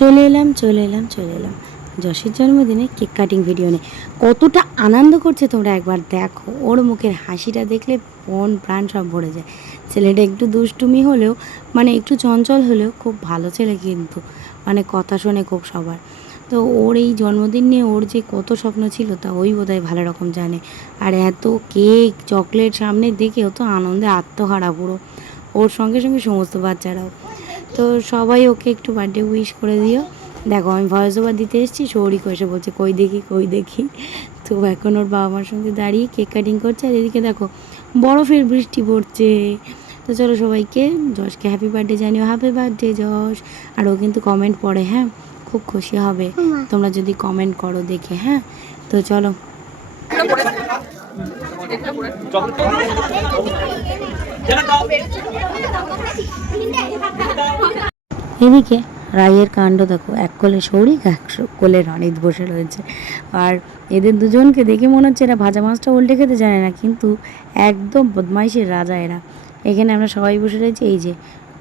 চলে এলাম চলে এলাম চলে এলাম। যশের জন্মদিনে কেক কাটিং ভিডিও নিয়ে। কতটা আনন্দ করছে তোমরা একবার দেখো। ওর মুখের হাসিটা দেখলে মন, প্রাণ সব ভরে যায়। ছেলেটা একটু দুষ্টুমি হলেও মানে একটু চঞ্চল হলেও খুব ভালো ছেলে কিন্তু। মানে কথা শোনে খুব সবার। তো ওর এই জন্মদিন নিয়ে ওর যে কত স্বপ্ন ছিল তা ওই বোধহয় ভালো রকম জানে। আর এত কেক, চকলেট সামনে দেখে ও তো আনন্দে আত্মহারা পুরো। ওর সঙ্গে সঙ্গে সমস্ত বাচ্চারাও। তো সবাই ওকে একটু বার্থডে উইশ করে দিও। দেখো আমি ভয়েস ওভার দিতে এসেছি সৌরিক এসে বলছে কই দেখি কই দেখি? তো এখন ওর বাবা মার সঙ্গে দাঁড়িয়ে কেক কাটিং করছে আর এদিকে দেখো বরফের বৃষ্টি পড়ছে। তো চলো সবাইকে যশকে হ্যাপি বার্থডে জানিও। হ্যাপি বার্থডে যশ আর ও কিন্তু কমেন্ট পড়ে হ্যাঁ? খুব খুশি হবে। তোমরা যদি কমেন্ট করো দেখে হ্যাঁ? তো চলো। এদিকে রায়ের কাণ্ড দেখো, এক কোলে সৌরিক এক কোলে রনিত বসে রয়েছে। আর এদের দুজনকে দেখে মনে হচ্ছে এরা ভাজা মাছটা উল্টে খেতে জানে না, কিন্তু একদম বদমাইশের রাজা এরা। এখানে আমরা সবাই বসে রয়েছি, এই যে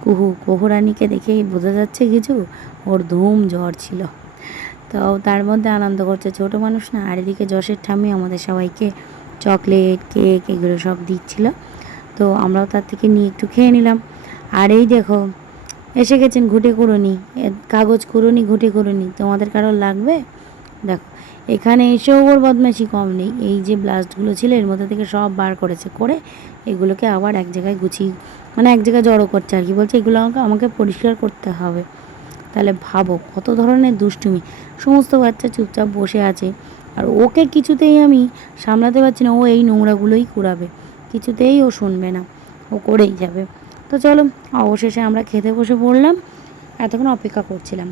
কুহু কুহু রানীকে দেখেই বোঝা যাচ্ছে কিছু, ওর ধুম জ্বর ছিল। তো তার মধ্যে আনন্দ করছে ছোট মানুষ না, আর এদিকে যশের ঠাম্মি আমাদের সবাইকে চকলেট, কেক, এগুলো সব দিচ্ছিল। তো আমরাও তার থেকে নিয়ে একটু খেয়ে নিলাম। আর এই দেখো, এসে গেছেন ঘুটে কুড়োনি কাগজ কুড়োনি, ঘুটে কুড়োনি, তোমাদের কারোর লাগবে? দেখো, এখানে এসেও ওর বদমাইশি কম নেই, এই যে ব্লাস্টগুলো ছিল এর মধ্যে থেকে সব বার করেছে করে এগুলোকে আবার এক জায়গায় গুছিয়ে মানে এক জায়গায় জড়ো করছে আর কি, বলছে এগুলো আমাকে আমাকে পরিষ্কার করতে হবে। তাহলে ভাবো কত ধরনের দুষ্টুমি, সমস্ত বাচ্চা চুপচাপ বসে আছে, আর ওকে কিছুতেই আমি সামলাতে পারছি না, ও এই নোংরাগুলোই কুড়াবে। কিছুতেই ও শুনবে না। ও করেই যাবে। তো চলো, অবশেষে আমরা খেতে বসে পড়লাম। এতক্ষণ অপেক্ষা করছিলাম।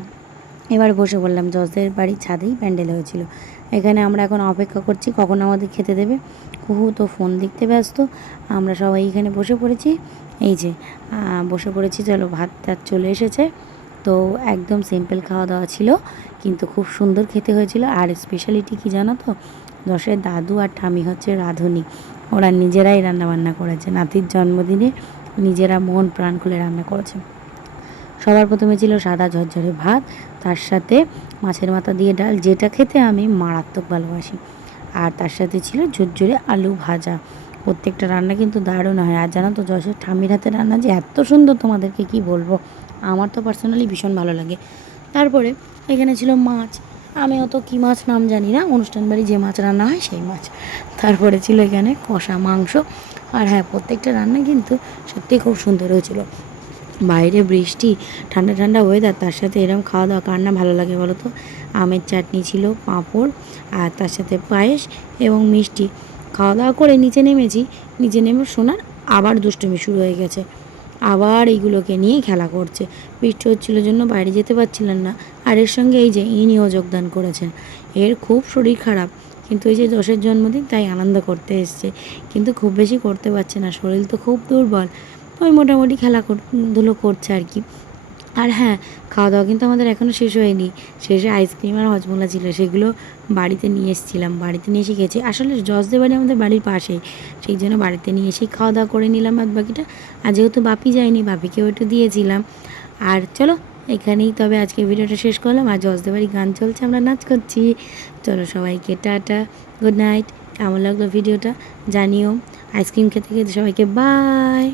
এবার বসে পড়লাম জজদের বাড়ির ছাদেই প্যান্ডেল হয়েছিল। এখানে আমরা এখন অপেক্ষা করছি কখন আমাদের খেতে দেবে। কুহু তো ফোন দেখতে ব্যস্ত। আমরা সবাই এখানে বসে পড়েছি। এই যে বসে পড়েছি, চলো ভাত টাত চলে এসেছে। তো একদম সিম্পল খাওয়া দাওয়া ছিল, কিন্তু খুব সুন্দর খেতে হয়েছিল। আর স্পেশালিটি কি জানো তো? যশের দাদু আর ঠামি হচ্ছে রাঁধুনি। ওরা নিজেরাই রান্নাবান্না করেছে। নাতির জন্মদিনে নিজেরা মন প্রাণ খুলে রান্না করেছে। সবার প্রথমে ছিল সাদা ঝরঝরে ভাত, তার সাথে মাছের মাথা দিয়ে ডাল, যেটা খেতে আমি মারাত্মক ভালোবাসি। আর তার সাথে ছিল ঝুরঝুরে আলু ভাজা। প্রত্যেকটা রান্না কিন্তু দারুণ হয়। আর জানো তো যশোর ঠাম্মির হাতে রান্না যে এত সুন্দর, তোমাদেরকে কি বলব? আমার তো পার্সোনালি ভীষণ ভালো লাগে। তারপরে এখানে ছিল মাছ। আমি অত কী মাছ নাম জানি না। অনুষ্ঠান বাড়ি যে মাছ রান্না হয় সেই মাছ। তারপরে ছিল এখানে কষা মাংস। আর হ্যাঁ প্রত্যেকটা রান্না কিন্তু সত্যি খুব সুন্দর হয়েছিল। বাইরে বৃষ্টি, ঠান্ডা ঠান্ডা ওয়েদার তার সাথে এরকম খাওয়া দাওয়া কার না ভালো লাগে বলো তো? আমের চাটনি ছিল, পাঁপড়, আর তার সাথে পায়েস এবং মিষ্টি। খাওয়া দাওয়া করে নিচে নেমেছি। নিচে নেমে শোনার আবার দুষ্টুমি শুরু হয়ে গেছে। আবার এইগুলোকে নিয়ে খেলা করছে। বৃষ্টি হচ্ছিল জন্য বাইরে যেতে পারছিলেন না। আর এর সঙ্গে এই যে ইনিও যোগদান করেছেন। এর খুব শরীর খারাপ। কিন্তু এই যে দশের জন্মদিন, তাই আনন্দ করতে এসছে। কিন্তু খুব বেশি করতে পারছে না। শরীর তো খুব দুর্বল। ওই মোটামুটি খেলা ধুলো করছে আর কি। আর হ্যাঁ খাওয়া দাওয়া কিন্তু আমাদের এখনও শেষ হয়নি। শেষে আইসক্রিম আর হজমোলা ছিল, সেগুলো বাড়িতে নিয়ে এসেছিলাম, বাড়িতে নিয়ে এসে গেছি আসলে জজদের বাড়ি আমাদের বাড়ির পাশেই, সেই জন্য বাড়িতে নিয়ে এসেই খাওয়া দাওয়া করে নিলাম বাদ বাকিটা আর যেহেতু বাপি যায়নি, বাপিকেও একটু দিয়েছিলাম। আর চলো, এখানেই তবে আজকে ভিডিওটা শেষ করলাম। আর জজদের বাড়ি গান চলছে, আমরা নাচ করছি। চলো সবাইকে টাটা, গুড নাইট। কেমন লাগল ভিডিওটা জানিও। আইসক্রিম খেতে খেতে সবাইকে বাই